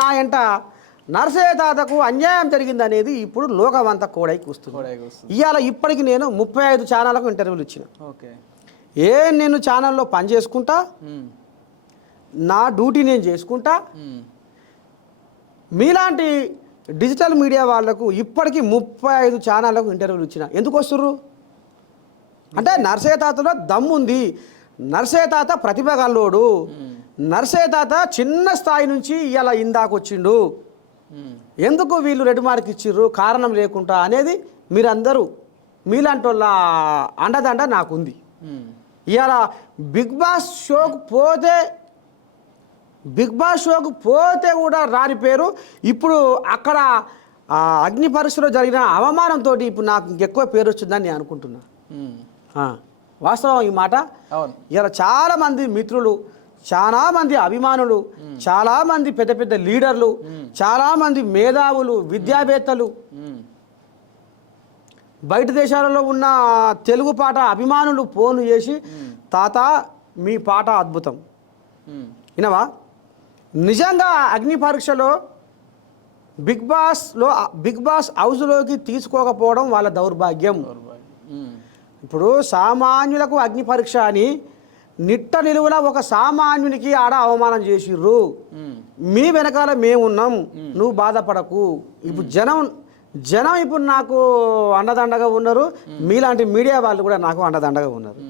నా ఎంట నర్సయ్య తాతకు అన్యాయం జరిగిందనేది ఇప్పుడు లోకమంతా కోడైకి వస్తుంది. ఇవాళ ఇప్పటికి నేను 35 ఛానళ్ళకు ఇంటర్వ్యూలు ఇచ్చిన. నేను ఛానల్లో పని చేసుకుంటా, నా డ్యూటీ నేను చేసుకుంటా. మీలాంటి డిజిటల్ మీడియా వాళ్లకు ఇప్పటికీ 35 ఛానళ్ళకు ఇంటర్వ్యూలు ఇచ్చిన. ఎందుకు వస్తుర్రు అంటే నర్సయ్య తాతలో దమ్ముంది, నర్సయ్య తాత ప్రతిభ గల్లోడు, నర్సయ్య తాత చిన్న స్థాయి నుంచి ఇలా ఇందాకొచ్చిండు, ఎందుకు వీళ్ళు రెడ్ మార్క్ ఇచ్చిర్రు కారణం లేకుండా అనేది మీరందరూ మీలాంటి వాళ్ళ అండదండ నాకుంది. ఇవాళ బిగ్ బాస్ షోకు పోతే కూడా రాని పేరు ఇప్పుడు అక్కడ అగ్ని పరీక్షలో జరిగిన అవమానంతో ఇప్పుడు నాకు ఇంకెక్కువ పేరు వచ్చిందని నేను అనుకుంటున్నా. వాస్తవం ఈ మాట. ఇలా చాలామంది మిత్రులు, చాలామంది అభిమానులు, చాలామంది పెద్ద పెద్ద లీడర్లు, చాలామంది మేధావులు, విద్యావేత్తలు, బయట దేశాలలో ఉన్న తెలుగు పాట అభిమానులు ఫోన్ చేసి తాత మీ పాట అద్భుతం వినవా, నిజంగా అగ్ని పరీక్షలో బిగ్ బాస్ హౌస్లోకి తీసుకోకపోవడం వాళ్ళ దౌర్భాగ్యం. ఇప్పుడు సామాన్యులకు అగ్ని పరీక్ష అని నిట్ట నిలువున ఒక సామాన్యునికి ఆడ అవమానం చేసిర్రు. మీ వెనకాల మేమున్నాం, నువ్వు బాధపడకు. ఇప్పుడు జనం ఇప్పుడు నాకు అండదండగా ఉన్నారు, మీలాంటి మీడియా వాళ్ళు కూడా నాకు అండదండగా ఉన్నారు.